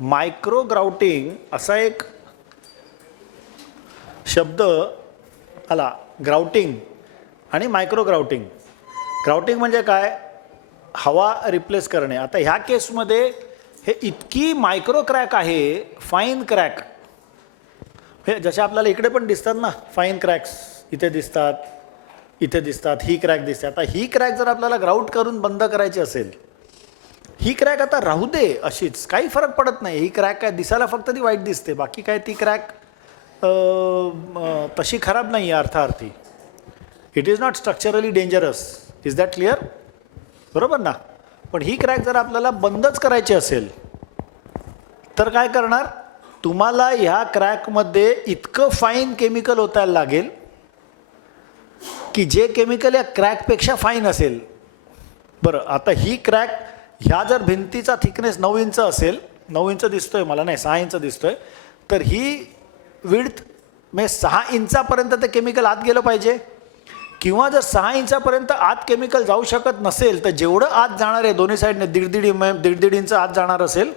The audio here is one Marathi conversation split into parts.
मायक्रो ग्राउटिंग असा एक शब्द आला. ग्राउटिंग आणि मायक्रो ग्राउटिंग. ग्राउटिंग म्हणजे काय? हवा रिप्लेस करणे. आता ह्या केसमध्ये हे इतकी मायक्रो क्रॅक आहे, फाईन क्रॅक, हे जसे आपल्याला इकडे पण दिसतात ना, फाईन क्रॅक्स इथे दिसतात, इथे दिसतात, ही क्रॅक दिसते. आता ही क्रॅक जर आपल्याला ग्राउट करून बंद करायची असेल, ही क्रॅक आता राहू दे अशीच, काही फरक पडत नाही. ही क्रॅक काय दिसायला फक्त ती वाईट दिसते, बाकी काय ती क्रॅक तशी खराब नाही आहे अर्थार्थी. It is not structurally dangerous. Is that clear? बरोबर ना? पण ही क्रॅक जर आपल्याला बंदच करायची असेल तर काय करणार? तुम्हाला ह्या क्रॅकमध्ये इतकं फाईन केमिकल ओतायला लागेल की जे केमिकल या क्रॅकपेक्षा फाईन असेल. बरं, आता ही क्रॅक, ह्या जर भिंतीचा थिकनेस 9 इंच असेल, 9 इंच दिसतोय मला, नाही 6 इंच दिसतोय, तर ही विड्थ म्हणजे 6 इंचापर्यंत ते केमिकल आत गेलं पाहिजे. किंवा जर 6 इंचापर्यंत आत केमिकल जाऊ शकत नसेल तर जेवढं आत जाणार आहे दोन्ही साईडने 1.5 इंच आत जाणार असेल,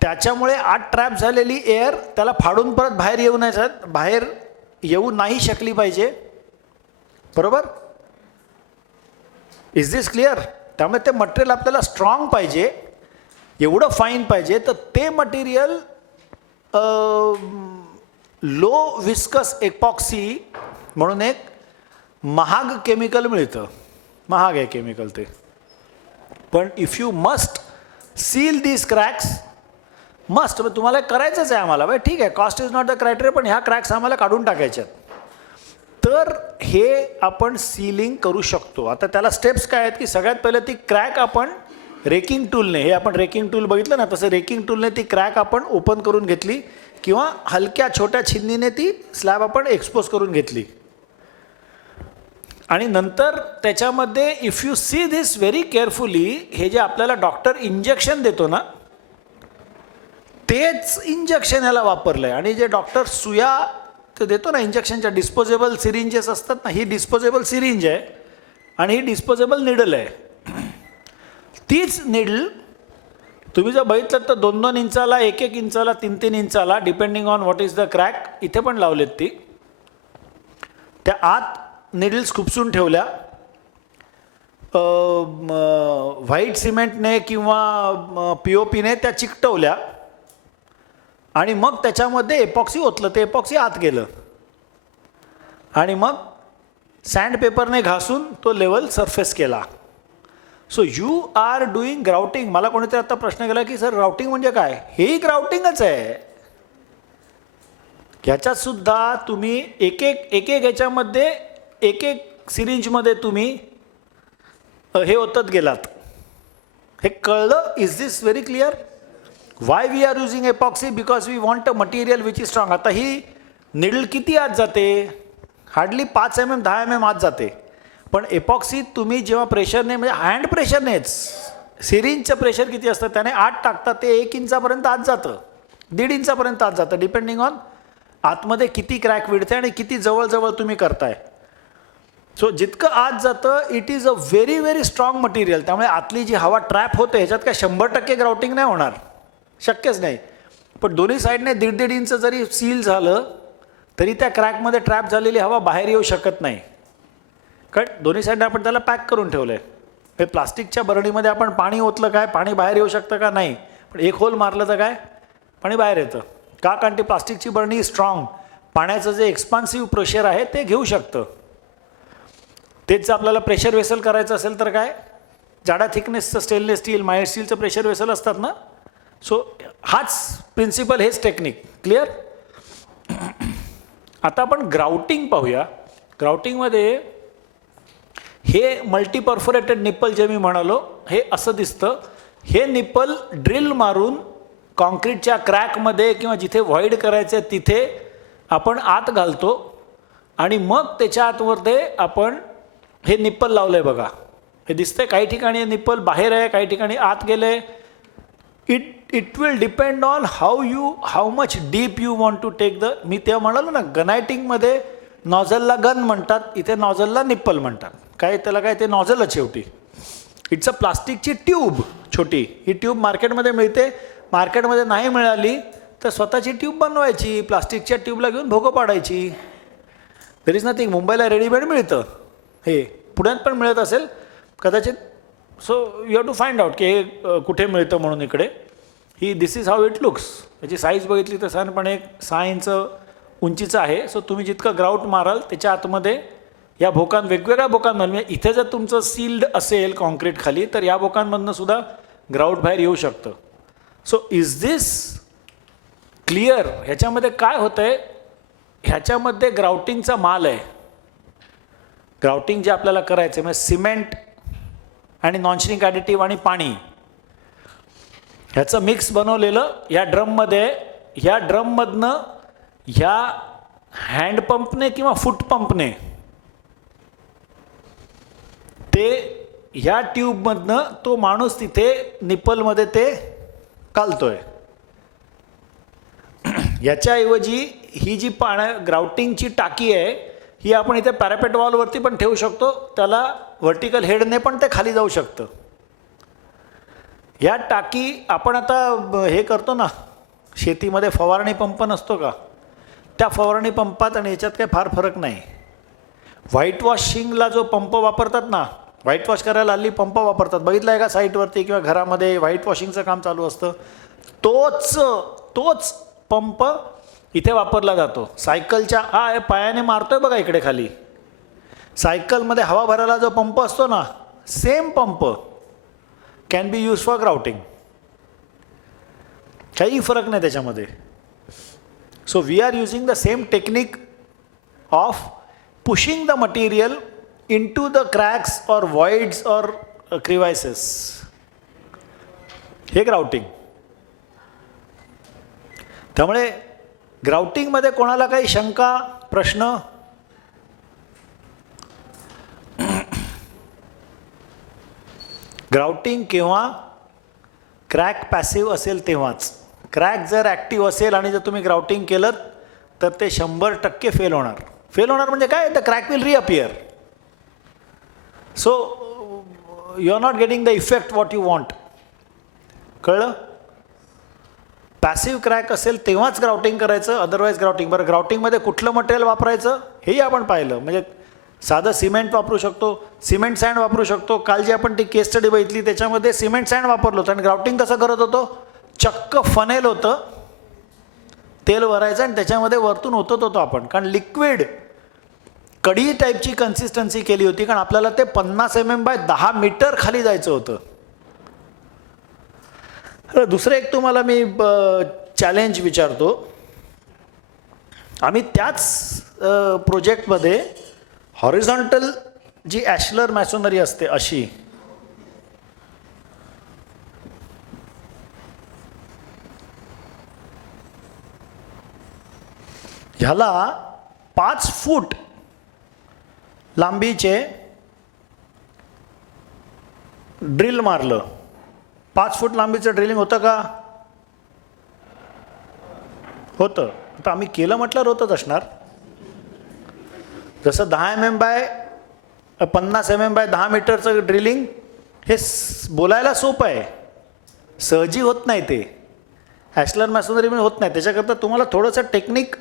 त्याच्यामुळे आत ट्रॅप झालेली एअर त्याला फाडून परत बाहेर येऊ नाही शकली पाहिजे. बरोबर? Is this clear? त्यामुळे ते मटेरियल आपल्याला स्ट्रॉंग पाहिजे, एवढं फाईन पाहिजे. तर ते मटेरियल लो विस्कस एपॉक्सी म्हणून एक महाग केमिकल मिळतं. महाग आहे केमिकल ते. पण if you must seal these cracks, must तुम्हाला करायचंच आहे आम्हाला, ठीक आहे, cost is not the criteria, पण ह्या क्रॅक्स आम्हाला काढून टाकायच्यात, तर हे आपण सीलिंग करू शकतो. आता त्याला स्टेप्स काय आहेत की सगळ्यात पहिले ती क्रॅक आपण रेकिंग टूलने, हे आपण रेकिंग टूल बघितलं ना, तसं रेकिंग टूलने ती क्रॅक आपण ओपन करून घेतली किंवा हलक्या छोट्या छिन्नीने ती स्लॅब आपण एक्सपोज करून घेतली. आणि नंतर त्याच्यामध्ये if you see this very carefully, हे जे आपल्याला डॉक्टर इंजेक्शन देतो ना, तेच इंजेक्शन ह्याला वापरलं आहे. आणि जे डॉक्टर सुया ते देतो ना इंजेक्शनच्या, डिस्पोजेबल सिरिंजेस असतात ना, ही डिस्पोजेबल सिरिंज आहे आणि ही डिस्पोजेबल निडल आहे. तीच निडल तुम्ही जर बघितलं तर 2-2 इंचाला, 1-1 इंचाला, 3-3 इंचाला, depending on what is the crack, इथे पण लावलेत ती. त्या आत निडल्स खुपसून ठेवल्या व्हाईट सिमेंटने किंवा POPने त्या चिकटवल्या आणि मग त्याच्यामध्ये एपॉक्सी ओतलं, ते एपॉक्सी आत गेलं आणि मग सँडपेपरने घासून तो लेवल सरफेस केला. So you are doing grouting. मला कोणीतरी आता प्रश्न केला की सर ग्राउटिंग म्हणजे काय? हेही ग्राउटिंगच आहे. ह्याच्यात सुद्धा तुम्ही एक एक ह्याच्यामध्ये एक सिरिंजमध्ये तुम्ही हे ओतत गेलात. हे कळलं? Is this very clear? Why we are using epoxy? Because we want a material which is strong. आता ही निडल किती आत जाते? हार्डली 5 mm 10 mm आत जाते. पण एपॉक्सी तुम्ही जेव्हा प्रेशरने, म्हणजे हँड प्रेशरनेच, सिरिंजचं प्रेशर किती असतं त्याने आत टाकतात, ते 1 इंचापर्यंत आत जातं, 1.5 इंचापर्यंत आत जातं, डिपेंडिंग ऑन आतमध्ये किती क्रॅक विडते आणि किती जवळजवळ तुम्ही करताय. सो जितकं आत जातं it is a very very strong material. त्यामुळे आतली जी हवा ट्रॅप होते ह्याच्यात काय 100% ग्राउटिंग नाही होणार, शक्यच नाही. पण दोन्ही साईडने 1.5 इंच जरी सील झालं तरी त्या क्रॅकमध्ये ट्रॅप झालेली हवा बाहेर येऊ शकत नाही. कारण दोन्ही साईडने आपण त्याला पॅक करून ठेवलं आहे. हे प्लास्टिकच्या बरणीमध्ये आपण पाणी ओतलं काय, पाणी बाहेर येऊ शकतं का? नाही. पण एक होल मारलं तर काय, पाणी बाहेर येतं का? कारण ती प्लास्टिकची बरणी स्ट्रॉंग, पाण्याचं जे एक्सपान्सिव्ह प्रेशर आहे ते घेऊ शकतं. तेच जर आपल्याला प्रेशर वेसल करायचं असेल तर काय, जाडा थिकनेसचं स्टेनलेस स्टील, मायर्ड स्टीलचं प्रेशर वेसल असतात ना. सो हाच प्रिन्सिपल, हेच टेक्निक. क्लिअर? आता आपण ग्राउटिंग पाहूया. ग्राउटिंगमध्ये हे मल्टीपर्फोरेटेड निप्पल जे मी म्हणालो, हे असं दिसतं. हे निप्पल ड्रिल मारून कॉन्क्रीटच्या क्रॅकमध्ये किंवा जिथे व्हॉइड करायचे तिथे आपण आत घालतो आणि मग त्याच्या आतमध्ये आपण हे निप्पल लावलं आहे बघा. हे दिसतंय, काही ठिकाणी निप्पल बाहेर आहे, काही ठिकाणी आत गेलं आहे. It will depend on how much deep you want to take the. मी तेव्हा म्हणालो ना, गनायटिंगमध्ये नॉझलला गन म्हणतात, इथे नॉझलला निप्पल म्हणतात. काय त्याला काय, ते नॉझलच शेवटी. इट्स अ प्लास्टिकची ट्यूब छोटी. ही ट्यूब मार्केटमध्ये मिळते, मार्केटमध्ये नाही मिळाली तर स्वतःची ट्यूब बनवायची, प्लास्टिकच्या ट्यूबला घेऊन भोगं पाडायची. There is nothing. मुंबईला रेडीमेड मिळतं, हे पुण्यात पण मिळत असेल कदाचित. So you have to find out की हे कुठे मिळतं म्हणून इकडे. This is how it looks. याची साईज बघितली तर साधारणपणे 6 इंच उंचीचं आहे. सो तुम्ही जितकं ग्राउट माराल त्याच्या आतमध्ये या भोकां वेगवेगळ्या भोकांमधून, म्हणजे इथे जर तुमचं सील्ड असेल कॉन्क्रीट खाली तर या भोकांमधनं सुद्धा ग्राउट बाहेर येऊ शकतं. So is this clear? ह्याच्यामध्ये काय होतं आहे, ह्याच्यामध्ये ग्राउटिंगचा माल आहे. ग्राउटिंग जे आपल्याला करायचं आहे म्हणजे सिमेंट आणि नॉनश्रिंक ॲडिटिव्ह आणि पाणी ह्याचं मिक्स बनवलेलं या ड्रममध्ये. ह्या ड्रममधनं ह्या हँडपंपने किंवा फुटपंपने ते ह्या ट्यूबमधनं तो माणूस तिथे निप्पलमध्ये ते घालतोय. याच्याऐवजी ही जी ग्राउटिंगची टाकी आहे ही आपण इथे पॅरापेट वॉलवरती पण ठेवू शकतो. त्याला व्हर्टिकल हेडने पण ते खाली जाऊ शकतं. या टाकी आपण आता हे करतो ना, शेतीमध्ये फवारणी पंप नसतो का, त्या फवारणी पंपात आणि याच्यात काही फार फरक नाही. व्हाईट वॉशिंगला जो पंप वापरतात ना, व्हाईट वॉश करायला हल्ली पंप वापरतात, बघितलं आहे का साईटवरती किंवा घरामध्ये व्हाईट वॉशिंगचं काम चालू असतं, तोच पंप इथे वापरला जातो. सायकलच्या पायाने मारतोय बघा इकडे खाली, सायकलमध्ये हवा भरायला जो पंप असतो ना, same pump can be use for grouting. काही फरक नाही त्याच्यामध्ये. So we are using the same technique of pushing the material into the cracks or voids or crevices. हे ग्राउटिंग. त्यामुळे ग्राउटिंगमध्ये कोणाला काही शंका, प्रश्न? ग्राउटिंग केव्हा? क्रॅक पॅसिव्ह असेल तेव्हाच. क्रॅक जर ॲक्टिव्ह असेल आणि जर तुम्ही ग्राउटिंग केलं तर ते 100% फेल होणार. फेल होणार म्हणजे काय, the crack will reappear. So you are not getting the effect what you want. कळलं? पॅसिव्ह क्रॅक असेल तेव्हाच ग्राउटिंग करायचं, अदरवाईज ग्राउटिंग. बरं, ग्राउटिंगमध्ये कुठलं मटेरियल वापरायचं हेही आपण पाहिलं. म्हणजे साधं सिमेंट वापरू शकतो, सिमेंट सँड वापरू शकतो. काल जी आपण ती केस स्टडी बघितली त्याच्यामध्ये सिमेंट सँड वापरलं होतं आणि ग्राउटिंग कसं करत होतो, चक्क फनेल होतं, तेल भरायचं आणि त्याच्यामध्ये वरतून ओतत होतो आपण. कारण लिक्विड कढी टाईपची कन्सिस्टन्सी केली होती, कारण आपल्याला ते 50 mm बाय 10 मीटर खाली जायचं होतं. दुसरं एक तुम्हाला मी चॅलेंज विचारतो. आम्ही त्याच प्रोजेक्टमध्ये हॉरिझॉन्टल जी ॲशलर मॅसोनरी असते अशी, ह्याला 5 फूट लांबीचे ड्रिल मारलं. 5 फूट लांबीचं ड्रिलिंग होतं का? होतं. आता आम्ही केलं म्हटल्यावर होतच असणार. जसं 10 mm बाय 50 mm बाय 10 मीटरचं ड्रिलिंग हे बोलायला सोपं आहे, सहजी होत नाही. ते ॲशलर मॅसोनरीमध्ये होत नाही. त्याच्याकरता तुम्हाला थोडंसं टेक्निक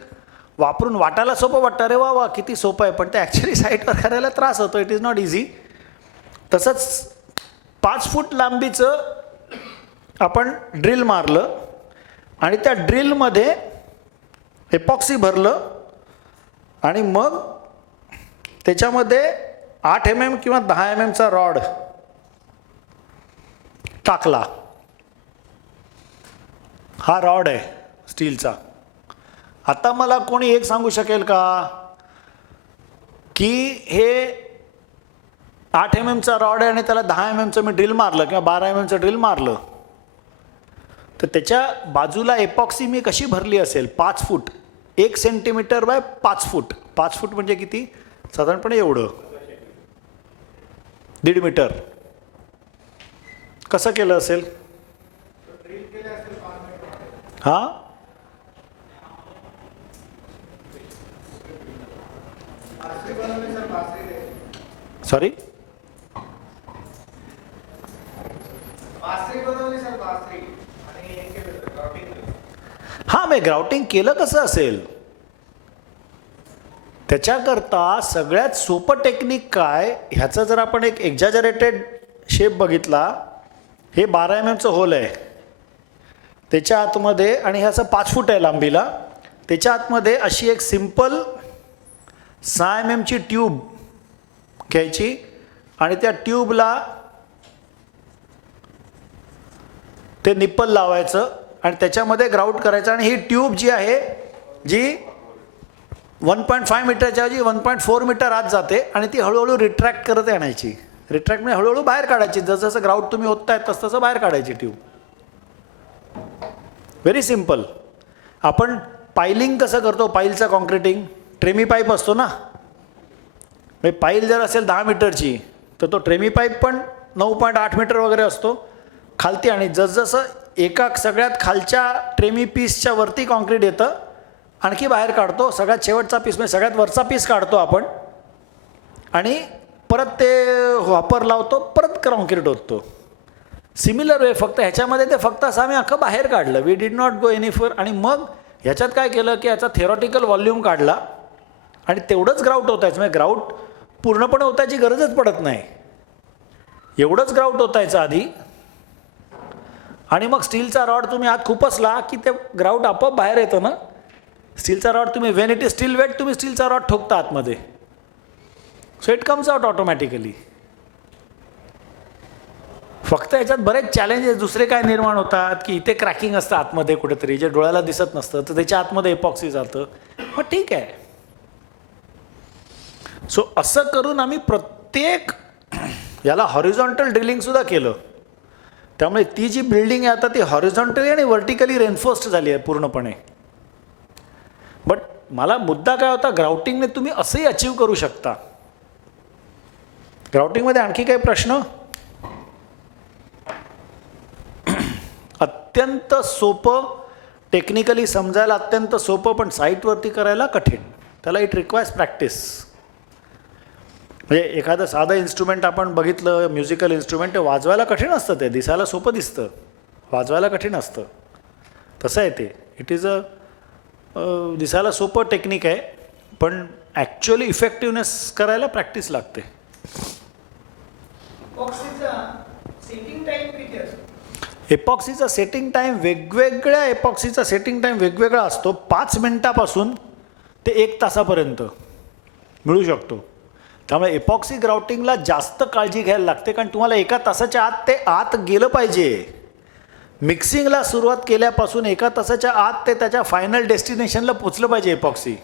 वापरून वाटायला सोपं वाटतं, अरे वा वा किती सोपं आहे, पण ते ॲक्च्युली साईटवर करायला त्रास होतो. It is not easy. तसंच 5 फूट लांबीचं आपण ड्रिल मारलं आणि त्या ड्रिलमध्ये एपॉक्सी भरलं आणि मग त्याच्यामध्ये 8 mm किंवा 10 mm रॉड टाकला. हा रॉड आहे स्टीलचा. आता मला कोणी एक सांगू शकेल का की हे 8 mm रॉड आहे आणि त्याला 10 mm मी ड्रिल मारलं किंवा 12 mm ड्रिल मारलं तर त्याच्या बाजूला एपॉक्सी मी कशी भरली असेल? 5 फूट, 1 सेंटीमीटर बाय 5 फूट. 5 फूट म्हणजे किती? साधारणपणे एवढं, 1.5 मीटर. कसं केलं असेल? हां, सॉरी, हां, मी ग्राउटिंग केलं कसं असेल त्याच्याकरता सगळ्यात सोपं टेक्निक काय, ह्याचं जर आपण एक एक्झॅजरेटेड शेप बघितला, हे 12 mm होल आहे त्याच्या आतमध्ये, आणि हे असं 5 फूट आहे लांबीला, त्याच्या आतमध्ये अशी एक सिंपल 6 mm ट्यूब घ्यायची आणि त्या ट्यूबला ते निप्पल लावायचं आणि त्याच्यामध्ये ग्राउट करायचं, आणि ही ट्यूब जी आहे जी 1.5 मीटरच्या ऐवजी 1.4 मीटर आत जाते आणि ती हळूहळू रिट्रॅक्ट करत आणायची. रिट्रॅक्ट म्हणजे हळूहळू बाहेर काढायची, जसं जसं ग्राउट तुम्ही ओतताय तसं तसं बाहेर काढायची ट्यूब. Very simple. आपण पायलिंग कसं करतो, पाईलचं कॉन्क्रिटिंग, ट्रेमी पाईप असतो ना, म्हणजे पाईल जर असेल 10 मीटरची तर तो ट्रेमी पाईप पण 9.8 मीटर वगैरे असतो खालती, आणि जसजसं एका सगळ्यात खालच्या ट्रेमी पीसच्या वरती कॉन्क्रीट येतं, आणखी बाहेर काढतो, सगळ्यात शेवटचा पीस म्हणजे सगळ्यात वरचा पीस काढतो आपण आणि परत ते वापर लावतो, परत कॉन्क्रीट होतो. सिमिलर वे, फक्त ह्याच्यामध्ये ते फक्त असं आम्ही अख्खं बाहेर काढलं, we did not go any far, आणि मग ह्याच्यात काय केलं की याचा थेरॉटिकल व्हॉल्यूम काढला आणि तेवढंच ग्राउट होतायचं, म्हणजे ग्राउट पूर्णपणे होतायची गरजच पडत नाही, एवढंच ग्राउट होतायचं आधी, आणि मग स्टीलचा रॉड तुम्ही आत खुपसला की ते ग्राउट आपोआप बाहेर येतं ना. स्टीलचा रॉड तुम्ही, when it is steel wet, तुम्ही स्टीलचा रॉड ठोकता आतमध्ये, so it comes out automatically. फक्त याच्यात बरेच चॅलेंजेस दुसरे काय निर्माण होतात की इथे क्रॅकिंग असतं आतमध्ये कुठेतरी, जे डोळ्याला दिसत नसतं, तर त्याच्या आतमध्ये एपॉक्सी जातं, मग ठीक आहे. सो असं करून आम्ही प्रत्येक याला हॉरिझॉन्टल ड्रिलिंगसुद्धा केलं, त्यामुळे ती जी बिल्डिंग आहे आता ती हॉरिझॉन्टली आणि व्हर्टिकली रेन्फोर्स्ड झाली आहे पूर्णपणे. बट मला मुद्दा काय होता, ग्राउटिंगने तुम्ही असंही अचीव करू शकता. ग्राउटिंगमध्ये आणखी काही प्रश्न? अत्यंत सोपं, टेक्निकली समजायला अत्यंत सोपं, पण साईटवरती करायला कठीण. त्याला इट रिक्वायर्स प्रॅक्टिस. म्हणजे एखादं साधं इन्स्ट्रुमेंट आपण बघितलं, म्युझिकल इन्स्ट्रुमेंट, ते वाजवायला कठीण असतं, ते दिसायला सोपं दिसतं, वाजवायला कठीण असतं. तसं आहे ते, इट इज अ दिसायला सोपं टेक्निक आहे, पण ॲक्च्युअली इफेक्टिव्हनेस करायला प्रॅक्टिस लागते. एपॉक्सीचा सेटिंग टाईम वेगवेगळ्या एपॉक्सीचा सेटिंग टाईम वेगवेगळा असतो. 5 मिनिटापासून ते 1 तासापर्यंत मिळू शकतो. त्यामुळे एपॉक्सी ग्राउटिंगला जास्त काळजी घ्यायला लागते, कारण तुम्हाला 1 तासाच्या आत ते आत गेलं पाहिजे. मिक्सिंगला सुरुवात केल्यापासून 1 तासाच्या आत ते त्याच्या फायनल डेस्टिनेशनला पोचलं पाहिजे एपॉक्सी.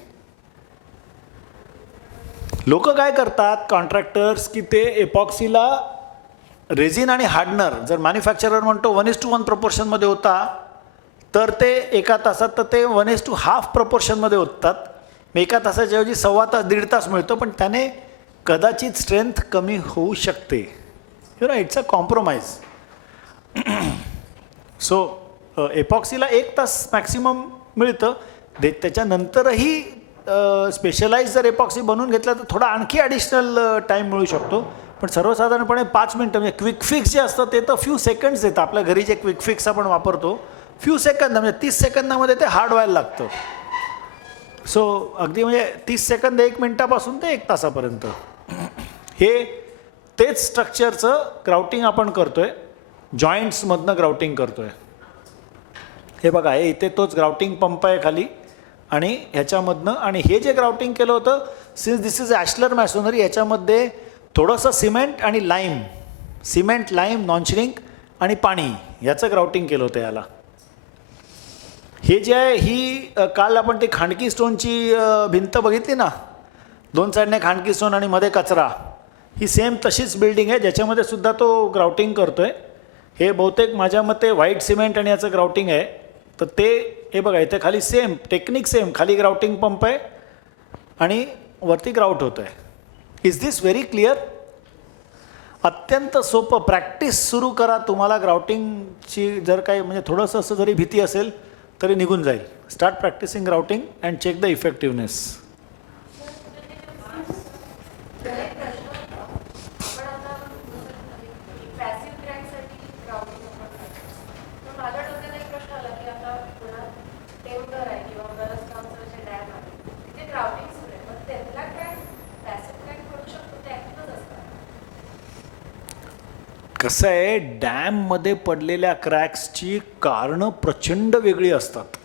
लोक काय करतात कॉन्ट्रॅक्टर्स, की ते एपॉक्सीला रेझिन आणि हार्डनर, जर मॅन्युफॅक्चरर म्हणतो 1:1 प्रपोर्शनमध्ये होता, तर ते 1 तासात तर ते 1:1/2 प्रपोर्शनमध्ये होतात. 1 तासाच्या ऐवजी 1.25 तास 1.5 तास मिळतो, पण त्याने कदाचित स्ट्रेंथ कमी होऊ शकते. You know, it's a compromise. So एपॉक्सीला 1 तास मॅक्सिमम मिळतं. त्याच्यानंतरही स्पेशलाइज जर एपॉक्सी बनवून घेतला तर थोडा आणखी ॲडिशनल टाईम मिळू शकतो, पण सर्वसाधारणपणे 5 मिनटं, म्हणजे क्विक फिक्स जे असतं ते तर फ्यू सेकंड्स येतं. आपल्या घरी जे क्विक फिक्स आपण वापरतो, फ्यू सेकंद, म्हणजे 30 सेकंदामध्ये ते हार्ड व्हायला लागतं. सो अगदी म्हणजे 30 सेकंद 1 मिनटापासून ते 1 तासापर्यंत हे तेच स्ट्रक्चरचं ग्राउटिंग आपण करतो आहे, जॉईंट्समधनं ग्राउटिंग करतो आहे. हे बघा, हे इथे तोच ग्राउटिंग पंप आहे खाली, आणि ह्याच्यामधनं, आणि हे जे ग्राउटिंग केलं होतं, सिन्स दिस इज ॲशलर मॅसोनरी, याच्यामध्ये थोडंसं सिमेंट आणि लाईम, सिमेंट, लाईम, नॉनश्रिंक आणि पाणी याचं ग्राउटिंग केलं होतं याला. हे जे आहे, ही काल आपण ती खांडकी स्टोनची भिंत बघितली ना, 2 साईडने खांडकी स्टोन आणि मध्ये कचरा, ही सेम तशीच बिल्डिंग आहे ज्याच्यामध्ये सुद्धा तो ग्राउटिंग करतो आहे. हे बहुतेक माझ्या मते व्हाईट सिमेंट आणि याचं ग्राउटिंग आहे. तर ते हे बघा, इथे खाली सेम टेक्निक, सेम खाली ग्राउटिंग पंप आहे आणि वरती ग्राउट होतं आहे. Is this very clear? अत्यंत सोपं. प्रॅक्टिस सुरू करा. तुम्हाला ग्राउटिंगची जर काही म्हणजे थोडंसं असं जरी भीती असेल तरी निघून जाईल. Start practising grouting and check the effectiveness. कसं आहे, डॅममध्ये पडलेल्या क्रॅक्सची कारणं प्रचंड वेगळी असतात.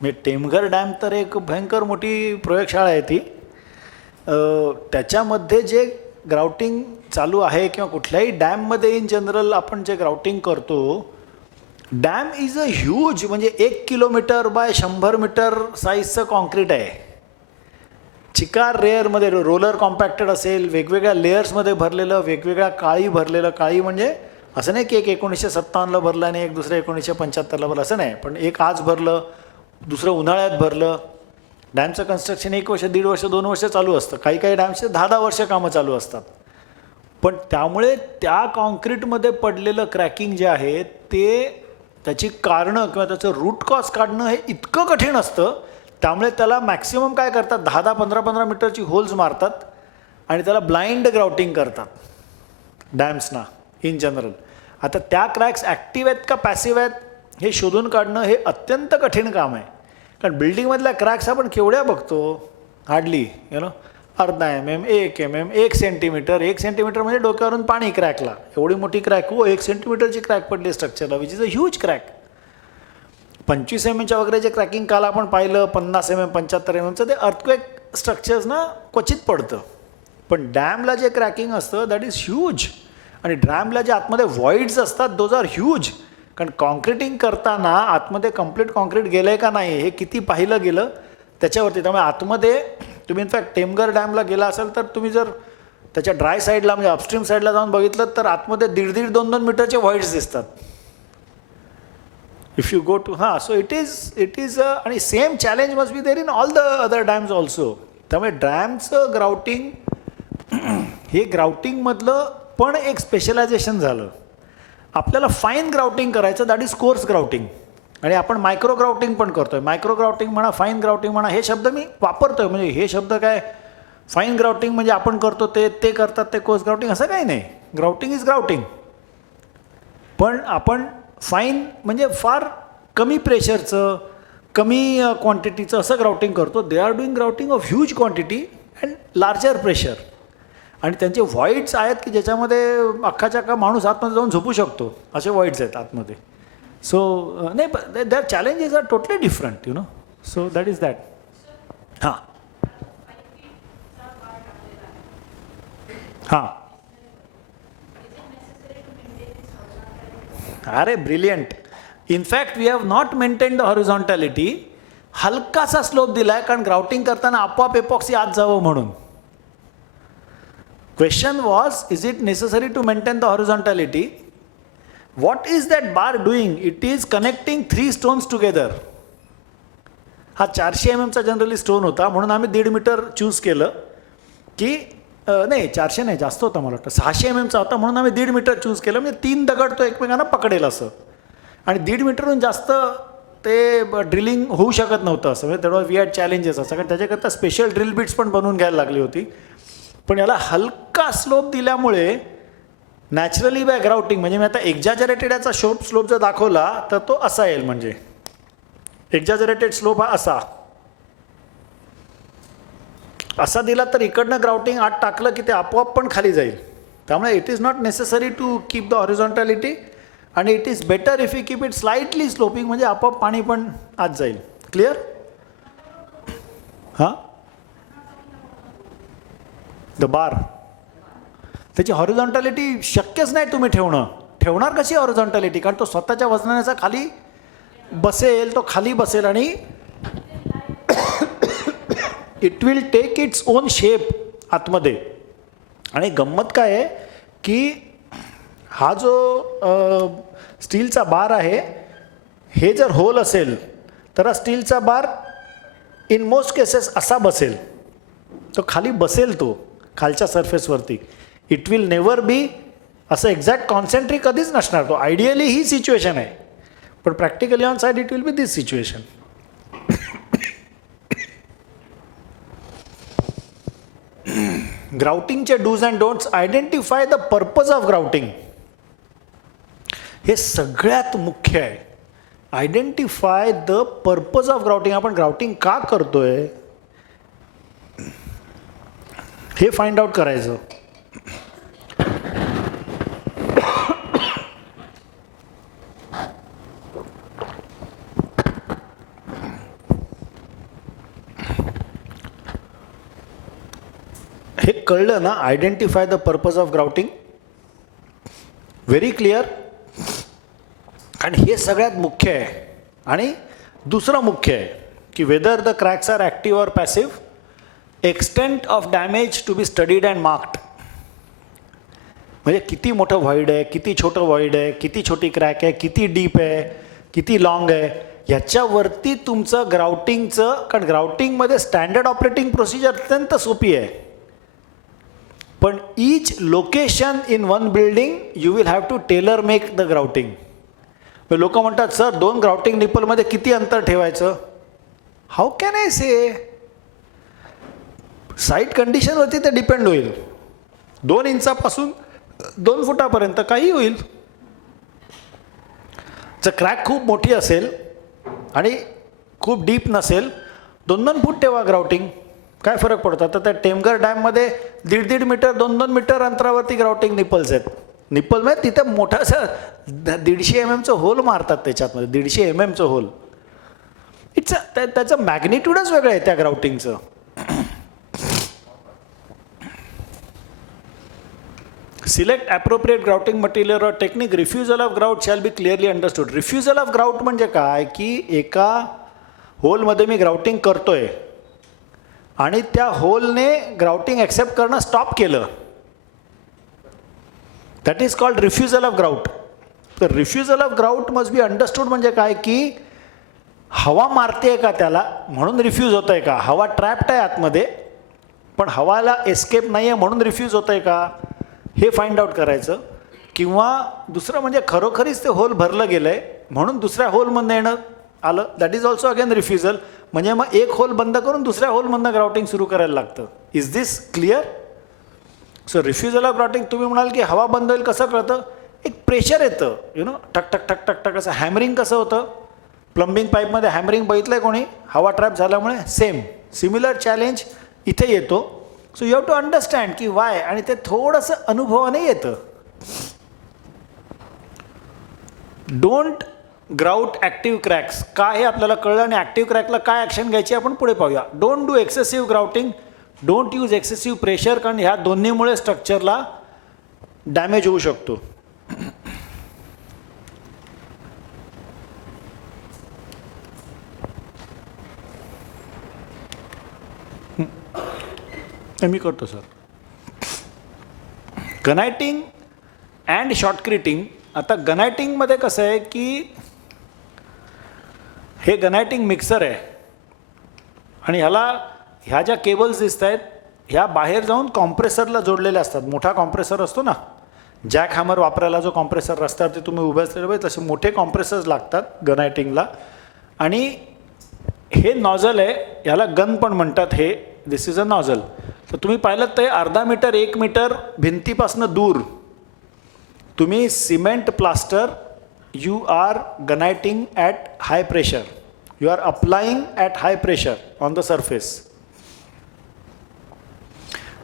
म्हणजे टेमघर डॅम तर एक भयंकर मोठी प्रयोगशाळा आहे ती. त्याच्यामध्ये जे ग्राउटिंग चालू आहे किंवा कुठल्याही डॅममध्ये इन जनरल आपण जे ग्राउटिंग करतो, डॅम इज अ ह्यूज, म्हणजे 1 किलोमीटर बाय 100 मीटर साईजचं कॉन्क्रीट आहे. चिकार रेअरमध्ये रोलर कॉम्पॅक्टेड असेल, वेगवेगळ्या लेयर्समध्ये भरलेलं, वेगवेगळ्या काळी भरलेलं. काळी म्हणजे असं नाही की एक 1957ला भरलं आणि एक दुसरं 1975ला भरलं, असं नाही. पण एक आज भरलं, दुसरं उन्हाळ्यात भरलं. डॅमचं कन्स्ट्रक्शन 1 वर्ष, 1.5 वर्ष, 2 वर्ष चालू असतं. काही काही डॅमचे 10-10 वर्ष कामं चालू असतात. पण त्यामुळे त्या कॉन्क्रीटमध्ये पडलेलं क्रॅकिंग जे आहे ते, त्याची कारणं किंवा त्याचं रूट कॉज काढणं हे इतकं कठीण असतं. त्यामुळे त्याला मॅक्सिमम काय करतात, 10-10, 15-15 मीटरची होल्स मारतात आणि त्याला ब्लाइंड ग्राउटिंग करतात डॅम्सना इन जनरल. आता त्या क्रॅक्स ॲक्टिव्ह आहेत का पॅसिव्ह आहेत हे शोधून काढणं हे अत्यंत कठीण काम आहे. कारण बिल्डिंगमधल्या क्रॅक्स आपण केवढ्या बघतो, हार्डली अर्धा MM, 1 MM, 1 सेंटीमीटर. 1 सेंटीमीटर म्हणजे डोक्यावरून पाणी क्रॅकला. एवढी मोठी क्रॅक, 1 सेंटीमीटरची क्रॅक पडली स्ट्रक्चरला, which is a huge crack. 25 MM वगैरे जे क्रॅकिंग काल आपण पाहिलं, 50 MM, 75 MMचं, ते अर्थक्वेक स्ट्रक्चर्सना क्वचित पडतं. पण डॅमला जे क्रॅकिंग असतं दॅट इज ह्यूज. आणि डॅमला जे आतमध्ये व्हॉइड्स असतात दोज आर ह्यूज. कारण कॉन्क्रिटिंग करताना आतमध्ये कम्प्लीट कॉन्क्रीट गेलं आहे का नाही हे किती पाहिलं गेलं त्याच्यावरती. त्यामुळे आतमध्ये तुम्ही इनफॅक्ट टेमघर डॅमला गेला असाल तर तुम्ही जर त्याच्या ड्राय साईडला म्हणजे अपस्ट्रीम साईडला जाऊन बघितलं तर आतमध्ये 1.5-1.5, 2-2 मीटरचे व्हॉइड्स दिसतात. If you go to so it is आणि same challenge must be there in all the other dams also. त्यामुळे डॅमचं ग्राउटिंग हे ग्राउटिंगमधलं पण एक स्पेशलायझेशन झालं. आपल्याला फाईन ग्राउटिंग करायचं, दॅट इज कोर्स ग्राउटिंग. आणि आपण मायक्रो ग्राउटिंग पण करतोय. मायक्रो ग्राउटिंग म्हणा, फाईन ग्राउटिंग म्हणा, हे शब्द मी वापरतोय. म्हणजे हे शब्द काय, फाईन ग्राउटिंग म्हणजे आपण करतो ते करतात ते कोर्स ग्राउटिंग असं काही नाही. Grouting is grouting. पण आपण फाईन म्हणजे फार कमी प्रेशरचं, कमी क्वांटिटीचं असं ग्राउटिंग करतो. They are doing grouting of huge quantity and larger pressure. आणि त्यांचे व्हॉइड्स आहेत की ज्याच्यामध्ये अख्खाच्या अख्खा माणूस आतमध्ये जाऊन झोपू शकतो, असे व्हॉइड्स आहेत आतमध्ये. सो नाही, that challenges are totally different so that is that. हां हां अरे brilliant. In fact we have not maintain the horizontality. हलकासा स्लोप दिला आहे कारण ग्राउटिंग करताना आपोआप एपॉक्सी आत जावं म्हणून. Question was, is it necessary to maintain the horizontality? What is that bar doing? It is connecting 3 stones together. हा 400 mm चा जनरली स्टोन होता म्हणून आम्ही 1.5 मीटर चूज केलं की नाही 400 नाही जास्त होता मला वाटतं 600 mm चा होता म्हणून आम्ही 1.5 मीटर चूज केलं. म्हणजे 3 दगड तो एकमेकांना पकडेल असं. आणि 1.5 मीटरहून जास्त ते ड्रिलिंग होऊ शकत नव्हतं असं. म्हणजे तेवढं वी हॅड चॅलेंजेस असं. कारण त्याच्याकरता स्पेशल ड्रिल बिट्स पण बनवून घ्यायला लागली होती. पण याला हलका स्लोप दिल्यामुळे नॅचरली बाय ग्राउटिंग म्हणजे मी आता एक्झॅजरेटेड याचा स्लोप जर दाखवला तर तो असा येईल. म्हणजे एक्झॅजरेटेड स्लोप हा असा दिला तर इकडनं ग्राउटिंग आत टाकलं की ते आपोआप पण खाली जाईल. त्यामुळे it is not necessary to keep the horizontality आणि it is better if you keep it slightly sloping म्हणजे आपोआप पाणी पण आत जाईल. क्लिअर. हां द बार त्याची हॉरिझॉन्टॅलिटी शक्यच नाही तुम्ही ठेवणार कशी हॉरिझॉन्टॅलिटी. कारण तो स्वतःच्या वजनाचा खाली बसेल, तो खाली बसेल आणि it will take its own shape आतमध्ये. आणि गंमत काय आहे की हा जो स्टीलचा बार आहे हे जर होल असेल तर हा स्टीलचा बार इन मोस्ट केसेस असा बसेल. तो खाली बसेल तो खालच्या सरफेसवरती. इट विल नेवर बी असं एक्झॅक्ट कॉन्सेंट्रिक कधीच नसणार. तो आयडियली ही सिच्युएशन आहे पण practically on side it will be this situation. ग्राउटिंगचे dos and don'ts. Identify the purpose of grouting. हे सगळ्यात मुख्य आहे. Identify the purpose of grouting. आपण ग्राउटिंग का करतोय हे फाइंड आउट करायचं. हे कळलं ना, identify the purpose of grouting. Very clear. आणि हे सगळ्यात मुख्य आहे. आणि दुसरं मुख्य आहे की whether the cracks are active or passive, extent of damage to be studied and marked. म्हणजे किती मोठं व्हॉइड आहे, किती छोटं व्हॉइड आहे, किती छोटी क्रॅक आहे, किती डीप आहे, किती लॉंग आहे, ह्याच्यावरती तुमचं ग्राउटिंगचं, कारण ग्राउटिंगमध्ये स्टँडर्ड ऑपरेटिंग प्रोसिजर अत्यंत सोपी आहे. पण each location in one building you will have to tailor make the grouting. लोक म्हणतात सर 2 ग्राउटिंग निपलमध्ये किती अंतर ठेवायचं. How can I say. Site कंडिशनवरती ते डिपेंड होईल. 2 इंचापासून 2 फुटापर्यंत काही होईल. जर क्रॅक खूप मोठी असेल आणि खूप डीप नसेल, 2-2 फूट ठेवा ग्राउटिंग, काय फरक पडतो. आता त्या टेमघर डॅममध्ये 1.5 मीटर 2-2 मीटर अंतरावरती ग्राउटिंग निपल्स आहेत. निपल म्हणजे तिथे मोठं असं 150 mm होल मारतात त्याच्यातमध्ये, 150 mm होल. त्याचं मॅग्निट्यूडच वेगळं आहे त्या ग्राउटिंगचं. सिलेक्ट ॲप्रोप्रिएट ग्राउटिंग मटेरियल और technique. Refusal of grout shall be clearly understood. Refusal of grout म्हणजे काय की एका होलमध्ये मी ग्राउटिंग करतोय आणि त्या होलने ग्राउटिंग ॲक्सेप्ट करणं स्टॉप केलं, that is called refusal of grout. तर refusal of grout must be understood म्हणजे काय की हवा मारते का त्याला म्हणून रिफ्यूज होत आहे का, हवा ट्रॅप्ड आहे आतमध्ये पण हवाला एस्केप नाही आहे म्हणून रिफ्यूज होत आहे का, हे फाइंड आउट करायचं. किंवा दुसरं म्हणजे खरोखरीच ते होल भरलं गेलं आहे म्हणून दुसऱ्या होलमधनं येणं आलं, that is also again refusal. म्हणजे मग एक होल बंद करून दुसऱ्या होलमधनं ग्राउटिंग सुरू करायला लागतं. Is this clear. So refusal of grouting, तुम्ही म्हणाल की हवा बंद होईल कसं कळतं, एक प्रेशर येतं, ठक ठक ठक ठक ठक. असं हॅमरिंग कसं होतं, प्लंबिंग पाईपमध्ये हॅमरिंग बघितलं आहे कोणी, हवा ट्रॅप झाल्यामुळे सिमिलर चॅलेंज इथे येतो. So you have to understand की वाय, आणि ते थोडंसं अनुभवाने येतं. Don't grout active cracks. का हे आपल्याला कळलं आणि ॲक्टिव्ह क्रॅकला काय ॲक्शन घ्यायची आपण पुढे पाहूया. Don't do excessive grouting, don't use excessive pressure, कारण ह्या दोन्हीमुळे स्ट्रक्चरला डॅमेज होऊ शकतो. मी करतो सर. गनायटिंग अँड शॉर्टक्रिटिंग. आता गनायटिंगमध्ये कसं आहे की हे गनायटिंग मिक्सर आहे आणि ह्या ज्या केबल्स दिसत आहेत ह्या बाहेर जाऊन कॉम्प्रेसरला जोडलेल्या असतात. मोठा कॉम्प्रेसर असतो ना, जॅक हॅमर वापरायला जो कॉम्प्रेसर रस्त्यावरती तुम्ही उभे असलेले पाहिजे तसे मोठे कॉम्प्रेसर्स लागतात गनायटिंगला. आणि हे नॉझल आहे, ह्याला गन पण म्हणतात. हे दिस इज अ नॉझल. तर तुम्ही पाहिलं ते 1/2 मीटर 1 मीटर भिंतीपासून दूर तुम्ही cement plaster you are guniting at high pressure, you are applying at high pressure on the surface.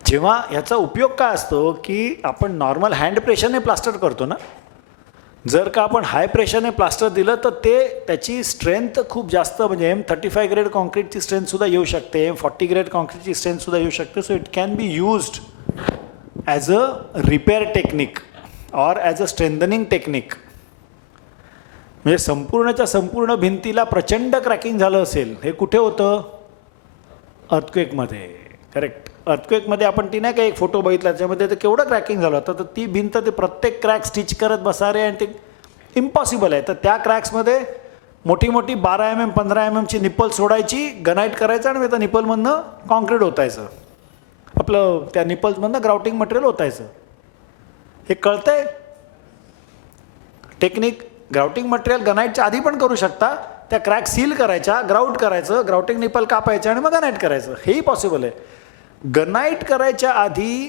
जेव्हा ह्याचा उपयोग काय असतो की आपण नॉर्मल हँड प्रेशरने प्लास्टर करतो ना, जर का आपण हाय प्रेशरने प्लास्टर दिलं तर त्याची स्ट्रेंथ खूप जास्त, म्हणजे M35 ग्रेड कॉन्क्रीटची स्ट्रेंथसुद्धा येऊ शकते, M40 ग्रेड कॉन्क्रीटची स्ट्रेंथसुद्धा येऊ शकते. So it can be used as a repair technique or as a strengthening technique. म्हणजे संपूर्णच्या संपूर्ण भिंतीला प्रचंड क्रॅकिंग झालं असेल, हे कुठे होतं, अर्थक्वेकमध्ये. करेक्ट. अर्थक्वेकमध्ये आपण ती नाही का एक फोटो बघितला त्याच्यामध्ये ते केवढं क्रॅकिंग झालं होतं. तर ती भिंत ते प्रत्येक क्रॅक स्टिच करत बसारे आणि ते इम्पॉसिबल आहे. तर त्या क्रॅक्समध्ये मोठी मोठी 12 mm 15 mm ची निप्पल सोडायची, गनाईट करायचं आणि त्या निप्पलमधनं कॉन्क्रीट होतायचं, आपलं त्या निप्पल्समधनं ग्राउटिंग मटेरियल होतायचं. हे कळतंय टेक्निक. ग्राउटिंग मटेरियल गनाईटच्या आधी पण करू शकता, त्या क्रॅक सील करायच्या, ग्राउट करायचं, ग्राउटिंग निप्पल कापायचं आणि मग गनाईट करायचं, हेही पॉसिबल आहे. गनाईट करायच्या आधी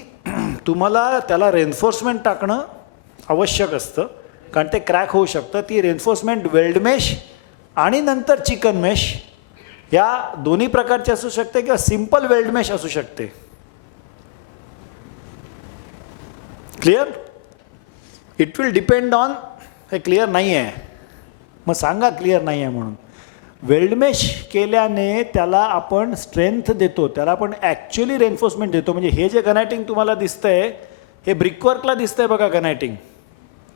तुम्हाला त्याला रेन्फोर्समेंट टाकणं आवश्यक असतं, कारण ते क्रॅक होऊ शकतं. ती रेन्फोर्समेंट वेल्ड मेश आणि नंतर चिकन मेश या दोन्ही प्रकारची असू शकते किंवा सिम्पल वेल्ड मेश असू शकते. Clear. It will depend on. हे क्लिअर नाही आहे मग सांगा क्लिअर नाही आहे म्हणून. वेल्डमेश केल्याने त्याला आपण स्ट्रेंथ देतो, त्याला आपण ॲक्च्युली रेन्फोर्समेंट देतो. म्हणजे हे जे गनायटिंग तुम्हाला दिसतंय हे ब्रिकवर्कला दिसतंय बघा, गनायटिंग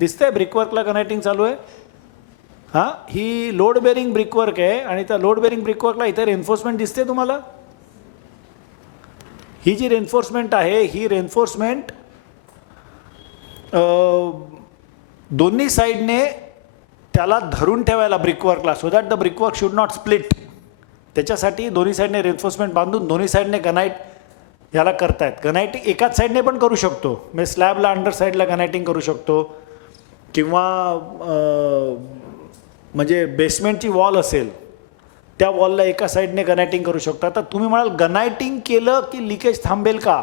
दिसतंय, ब्रिकवर्कला गनायटिंग चालू आहे. हां, ही लोड बेरिंग ब्रिकवर्क आहे आणि त्या लोड बेरिंग ब्रिकवर्कला इथे रेन्फोर्समेंट दिसते तुम्हाला. ही जी रेन्फोर्समेंट आहे ही रेन्फोर्समेंट दोन्ही साईडने त्याला धरून ठेवायला ब्रिकवर्कला, so that the brickwork should not split. त्याच्यासाठी दोन्ही साईडने रेन्फोर्समेंट बांधून दोन्ही साईडने गनाईट ह्याला करतायत. गनायटिंग एकाच साईडने पण करू शकतो, म्हणजे स्लॅबला अंडर साईडला गनायटिंग करू शकतो किंवा म्हणजे बेसमेंटची वॉल असेल त्या वॉलला एका साईडने गनायटिंग करू शकतो. आता तुम्ही म्हणाल गनायटिंग केलं की लिकेज थांबेल का?